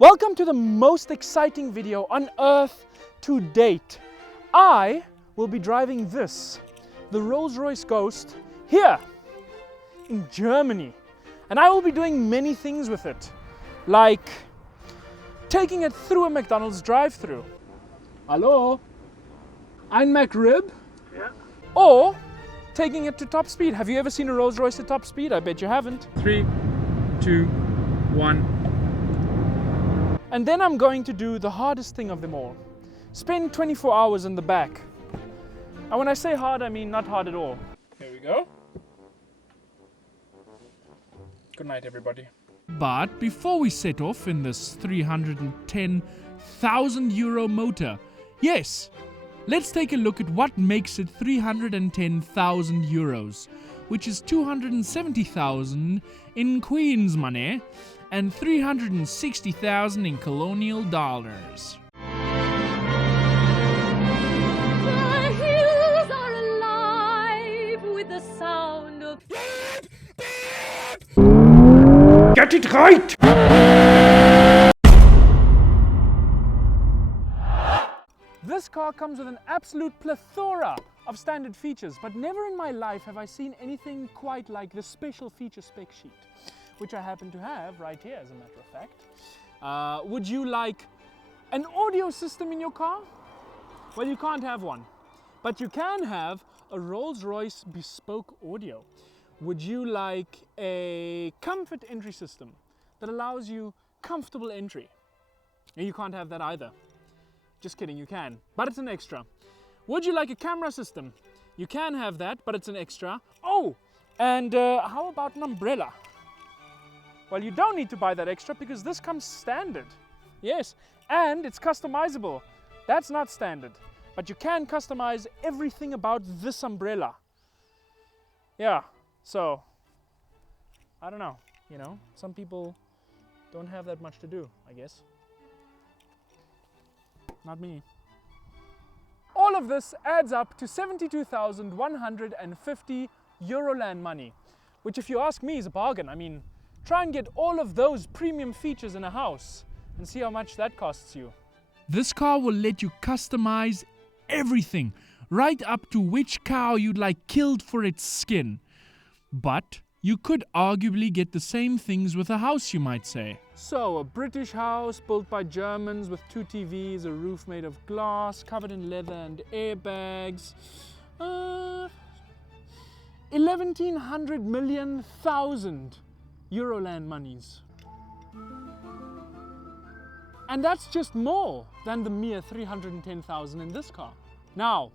Welcome to the most exciting video on earth to date. I will be driving this, the Rolls Royce Ghost, here in Germany. And I will be doing many things with it, like taking it through a McDonald's Drive Through. Hello? Ein McRib? Yeah. Or taking it to top speed. Have you ever seen a Rolls Royce at top speed? I bet you haven't. 3, 2, 1. And then I'm going to do the hardest thing of them all. Spend 24 hours in the back. And when I say hard, I mean not hard at all. Here we go. Good night, everybody. But before we set off in this 310,000 euro motor, yes, let's take a look at what makes it 310,000 euros, which is 270,000 in Queen's money and 360,000 in colonial dollars. The hills are alive with the sound of Get it right! This car comes with an absolute plethora of standard features, but never in my life have I seen anything quite like the special feature spec sheet, which I happen to have right here, as a matter of fact. Would you like an audio system in your car? Well, you can't have one, but you can have a Rolls-Royce bespoke audio. Would you like a comfort entry system that allows you comfortable entry? And you can't have that either. Just kidding, you can, but it's an extra. Would you like a camera system? You can have that, but it's an extra. Oh, and how about an umbrella? Well, you don't need to buy that extra because this comes standard. Yes, and it's customizable. That's not standard, but you can customize everything about this umbrella. Yeah, so, I don't know, some people don't have that much to do, I guess. Not me. All of this adds up to 72,150 Euroland money, which if you ask me is a bargain. I mean, try and get all of those premium features in a house and see how much that costs you. This car will let you customize everything, right up to which cow you'd like killed for its skin. But you could arguably get the same things with a house, you might say. So, a British house built by Germans with 2 TVs, a roof made of glass, covered in leather and airbags. 1,100 million thousand Euroland monies. And that's just more than the mere 310,000 in this car. Now,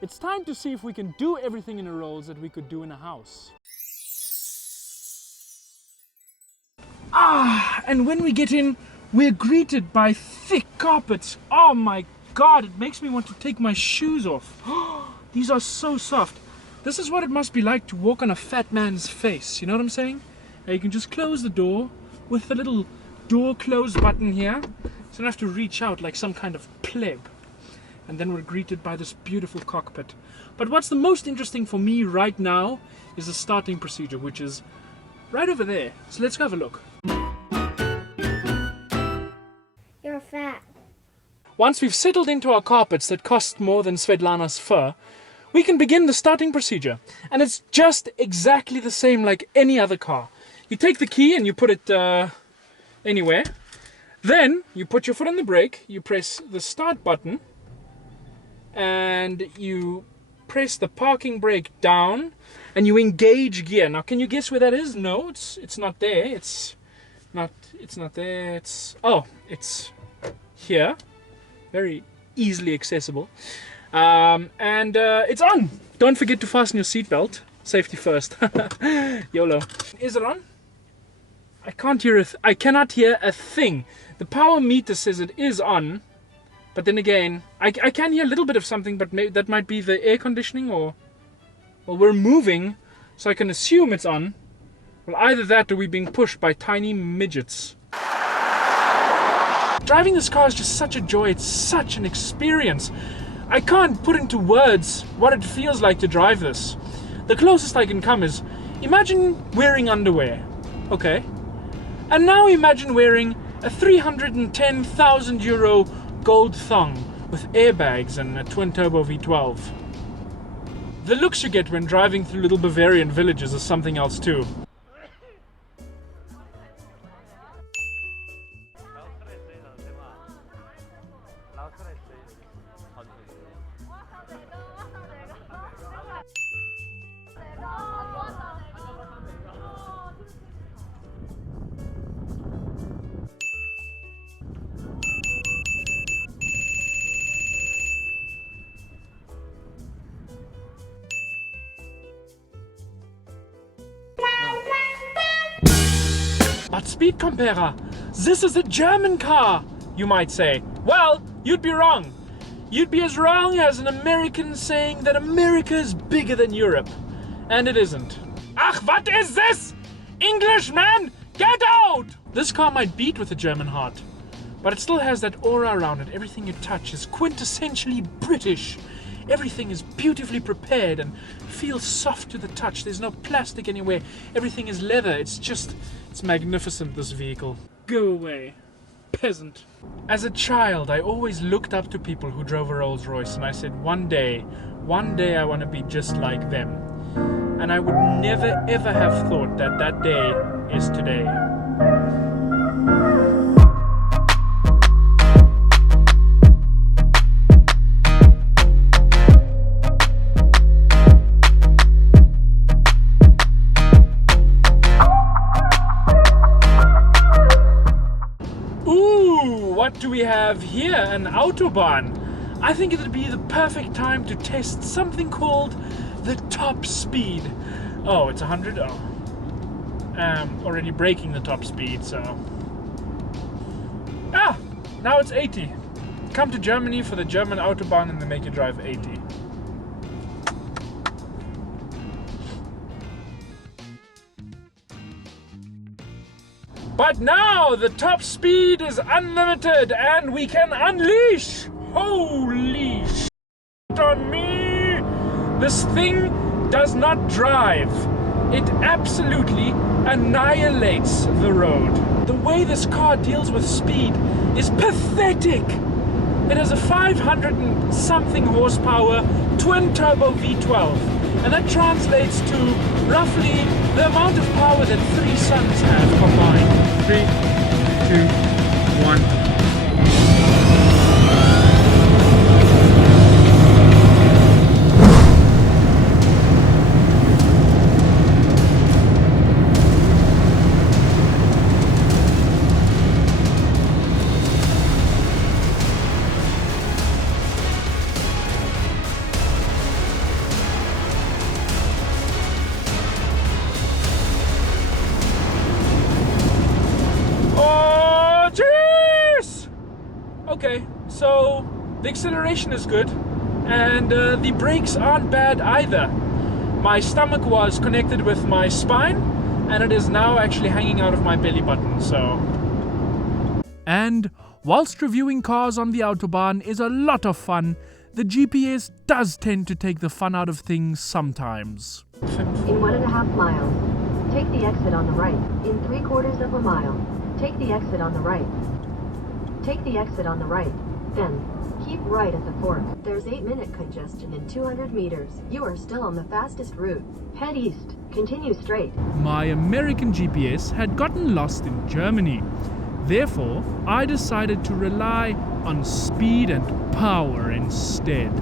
it's time to see if we can do everything in a Rolls that we could do in a house. And when we get in, we're greeted by thick carpets. Oh my God, it makes me want to take my shoes off. These are so soft. This is what it must be like to walk on a fat man's face, you know what I'm saying? Now you can just close the door with the little door close button here. So you don't have to reach out like some kind of pleb. And then we're greeted by this beautiful cockpit. But what's the most interesting for me right now is the starting procedure, which is right over there. So let's go have a look. You're fat. Once we've settled into our carpets that cost more than Svetlana's fur, we can begin the starting procedure. And it's just exactly the same like any other car. You take the key and you put it anywhere. Then you put your foot on the brake, you press the start button, and you press the parking brake down, and you engage gear. Now, can you guess where that is? No, it's not there. It's not there. It's here. Very easily accessible. And it's on. Don't forget to fasten your seatbelt. Safety first. YOLO. Is it on? I cannot hear a thing. The power meter says it is on, but then again, I can hear a little bit of something, but maybe that might be the air conditioning, or well, we're moving, so I can assume it's on. Well, either that or we're being pushed by tiny midgets. Driving this car is just such a joy. It's such an experience. I can't put into words what it feels like to drive this. The closest I can come is, imagine wearing underwear, okay? And now imagine wearing A 310,000 euro gold thong with airbags and a twin-turbo V12. The looks you get when driving through little Bavarian villages is something else too. But speed comparer, this is a German car, you might say. Well, you'd be wrong. You'd be as wrong as an American saying that America is bigger than Europe. And it isn't. Ach, what is this? English, man! Get out! This car might beat with a German heart, but it still has that aura around it. Everything you touch is quintessentially British. Everything is beautifully prepared and feels soft to the touch. There's no plastic anywhere. Everything is leather. It's magnificent, this vehicle. Go away, peasant. As a child, I always looked up to people who drove a Rolls Royce, and I said, one day I want to be just like them. And I would never ever have thought that that day is today. What do we have here? An Autobahn. I think it would be the perfect time to test something called the top speed. Oh, it's 100? Oh. Already breaking the top speed, so... Ah! Now it's 80. Come to Germany for the German Autobahn and they make you drive 80. But now the top speed is unlimited and we can unleash! Holy shit on me! This thing does not drive. It absolutely annihilates the road. The way this car deals with speed is pathetic. It has a 500 and something horsepower twin-turbo V12. And that translates to roughly the amount of power that 3 suns have combined. 3, 2, 1. Okay, so the acceleration is good and the brakes aren't bad either. My stomach was connected with my spine and it is now actually hanging out of my belly button, so... And whilst reviewing cars on the Autobahn is a lot of fun, the GPS does tend to take the fun out of things sometimes. In 1.5 miles, take the exit on the right. In 3/4 of a mile, take the exit on the right. Take the exit on the right, then keep right at the fork. There's 8-minute congestion in 200 meters. You are still on the fastest route. Head east, continue straight. My American GPS had gotten lost in Germany. Therefore, I decided to rely on speed and power instead.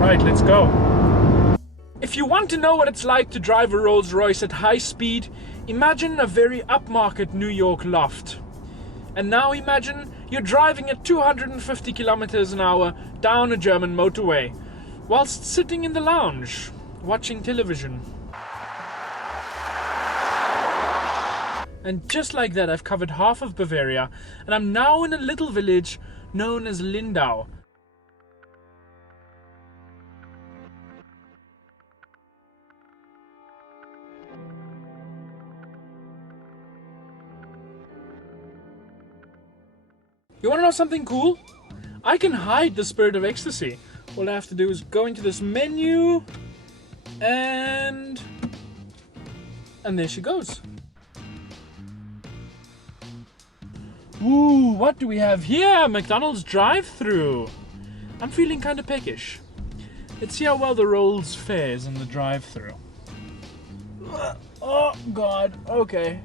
Right, let's go. If you want to know what it's like to drive a Rolls Royce at high speed, imagine a very upmarket New York loft. And now imagine you're driving at 250 kilometers an hour down a German motorway, whilst sitting in the lounge, watching television. And just like that, I've covered half of Bavaria, and I'm now in a little village known as Lindau. You want to know something cool? I can hide the Spirit of Ecstasy. All I have to do is go into this menu and there she goes. Ooh, what do we have here? McDonald's Drive Through. I'm feeling kind of peckish. Let's see how well the Rolls fares in the drive-through. Oh god, okay.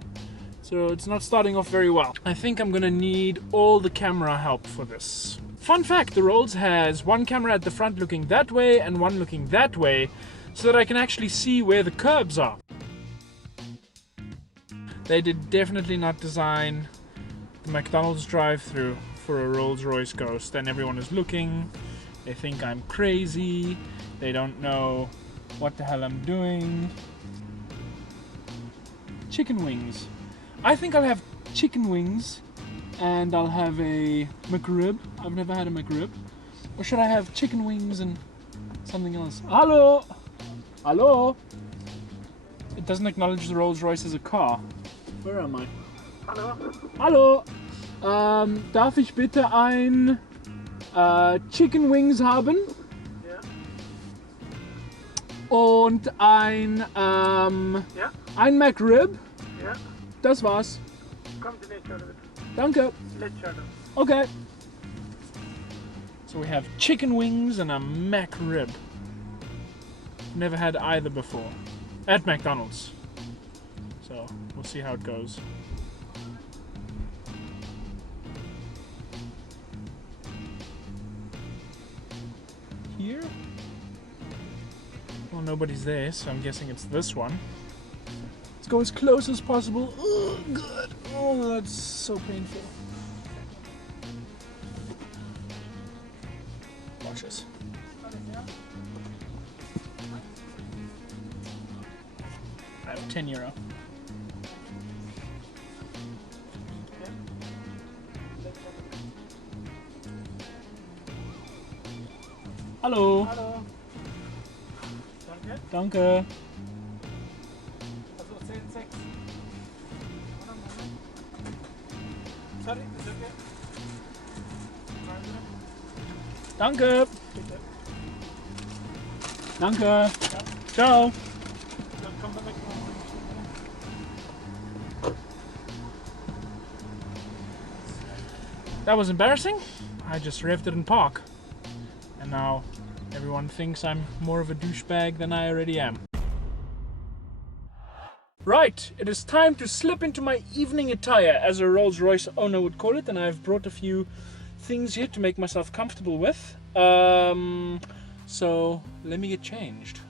So it's not starting off very well. I think I'm gonna need all the camera help for this. Fun fact, the Rolls has one camera at the front looking that way and one looking that way, so that I can actually see where the curbs are. They did definitely not design the McDonald's drive-through for a Rolls Royce Ghost, and everyone is looking. They think I'm crazy. They don't know what the hell I'm doing. Chicken wings. I think I'll have chicken wings and I'll have a McRib. I've never had a McRib. Or should I have chicken wings and something else? Hello? Hello? It doesn't acknowledge the Rolls Royce as a car. Where am I? Hallo. Hallo. Darf ich bitte ein Chicken Wings haben? Ja. Und ein Ja. ein McRib? Ja. Das war's. Kommt in den Schöne bitte. Danke. Lichtschöne. Okay. So we have chicken wings and a McRib. Never had either before. At McDonald's. So we'll see how it goes. Here? Well, nobody's there, so I'm guessing it's this one. Let's go as close as possible. Oh, God. Oh, that's so painful. Watch this. I have €10. Hallo. Hallo. Danke. Danke. Also 10,6. Sorry, ist okay. Danke. Danke. Ciao. Dann kommt er weg. That was embarrassing. I just revved it in park. And now everyone thinks I'm more of a douchebag than I already am. Right, it is time to slip into my evening attire, as a Rolls-Royce owner would call it, and I've brought a few things here to make myself comfortable with. So let me get changed.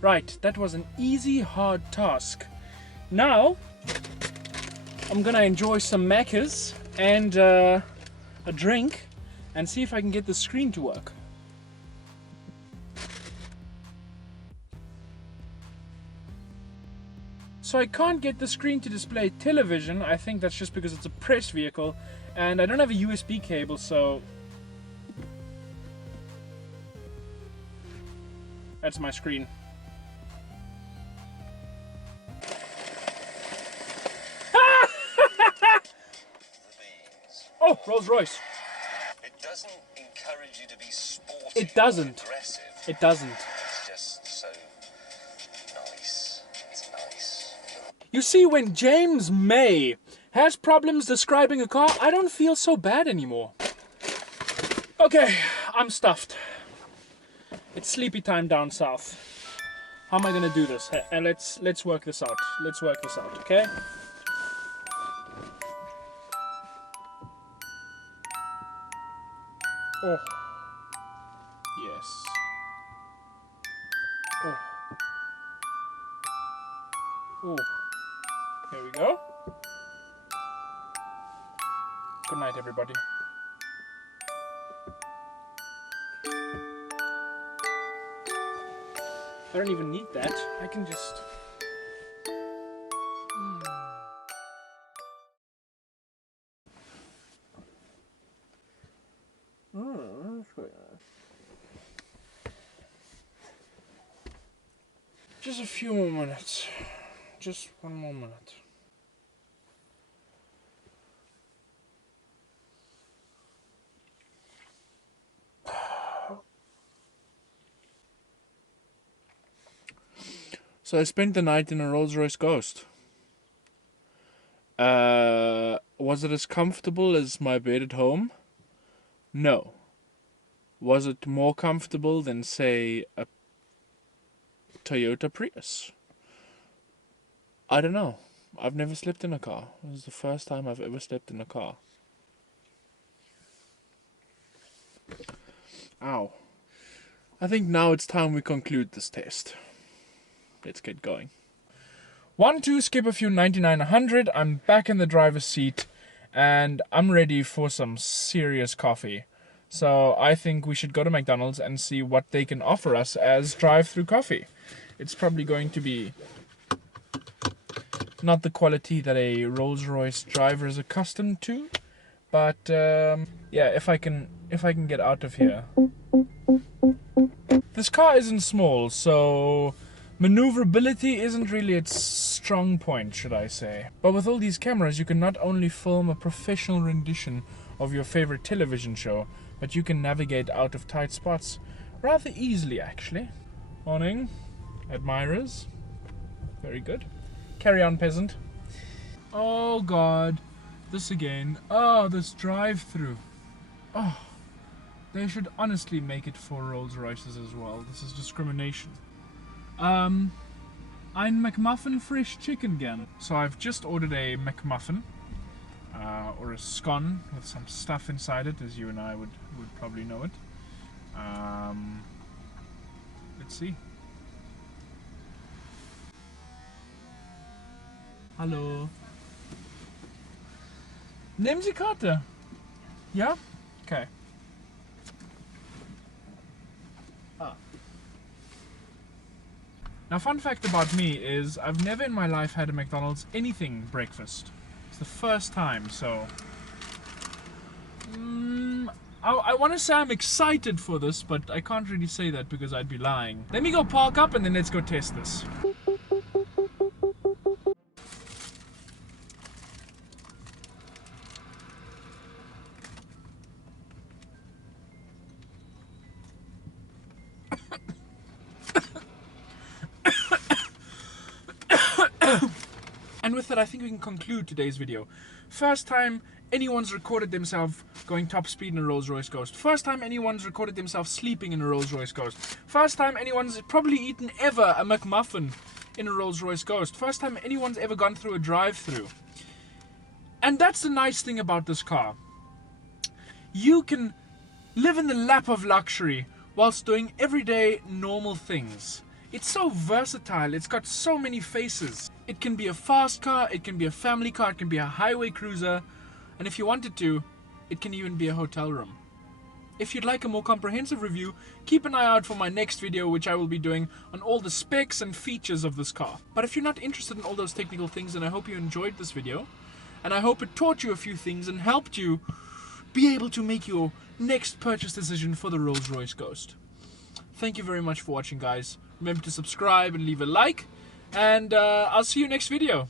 Right, that was an easy, hard task. Now, I'm gonna enjoy some Macca's and a drink and see if I can get the screen to work. So I can't get the screen to display television. I think that's just because it's a press vehicle and I don't have a USB cable, so that's my screen. Oh, Rolls Royce. It doesn't encourage you to be sporty. It doesn't. Or aggressive. It doesn't. It's just so nice. It's nice. You see, when James May has problems describing a car, I don't feel so bad anymore. Okay, I'm stuffed. It's sleepy time down south. How am I gonna do this? And let's work this out. Let's work this out, okay? Oh. Yes. Oh. Oh. Here we go. Good night, everybody. I don't even need that. I can just... That's quite nice. Just a few more minutes. Just one more minute. So I spent the night in a Rolls Royce Ghost. Was it as comfortable as my bed at home? No. Was it more comfortable than, say, a Toyota Prius? I don't know. I've never slept in a car. It was the first time I've ever slept in a car. Ow. I think now it's time we conclude this test. Let's get going. 1, 2, skip a few, 99, 100. I'm back in the driver's seat and I'm ready for some serious coffee. So I think we should go to McDonald's and see what they can offer us as drive-through coffee. It's probably going to be not the quality that a Rolls-Royce driver is accustomed to, but yeah, if I can get out of here. This car isn't small, so maneuverability isn't really its strong point, should I say. But with all these cameras, you can not only film a professional rendition of your favorite television show, but you can navigate out of tight spots rather easily, actually. Morning, admirers. Very good. Carry on, peasant. Oh God, this again. Oh, this drive-through. Oh, they should honestly make it for Rolls Royces as well. This is discrimination. Ein McMuffin fresh chicken again. So I've just ordered a McMuffin, or a scone with some stuff inside it, as you and I would probably know it. Let's see. Hallo. Nehmen Sie Karte. Ja? Okay. Now, fun fact about me is I've never in my life had a McDonald's anything breakfast. It's the first time, so I want to say I'm excited for this, but I can't really say that because I'd be lying. Let me go park up and then let's go test this. And with that, I think we can conclude today's video. First time anyone's recorded themselves going top speed in a Rolls Royce Ghost. First time anyone's recorded themselves sleeping in a Rolls Royce Ghost. First time anyone's probably eaten ever a McMuffin in a Rolls Royce Ghost. First time anyone's ever gone through a drive-through. And that's the nice thing about this car. You can live in the lap of luxury whilst doing everyday normal things. It's so versatile, it's got so many faces. It can be a fast car, it can be a family car, it can be a highway cruiser, and if you wanted to, it can even be a hotel room. If you'd like a more comprehensive review, keep an eye out for my next video, which I will be doing on all the specs and features of this car. But if you're not interested in all those technical things, then I hope you enjoyed this video, and I hope it taught you a few things and helped you be able to make your next purchase decision for the Rolls Royce Ghost. Thank you very much for watching, guys. Remember to subscribe and leave a like, and I'll see you next video.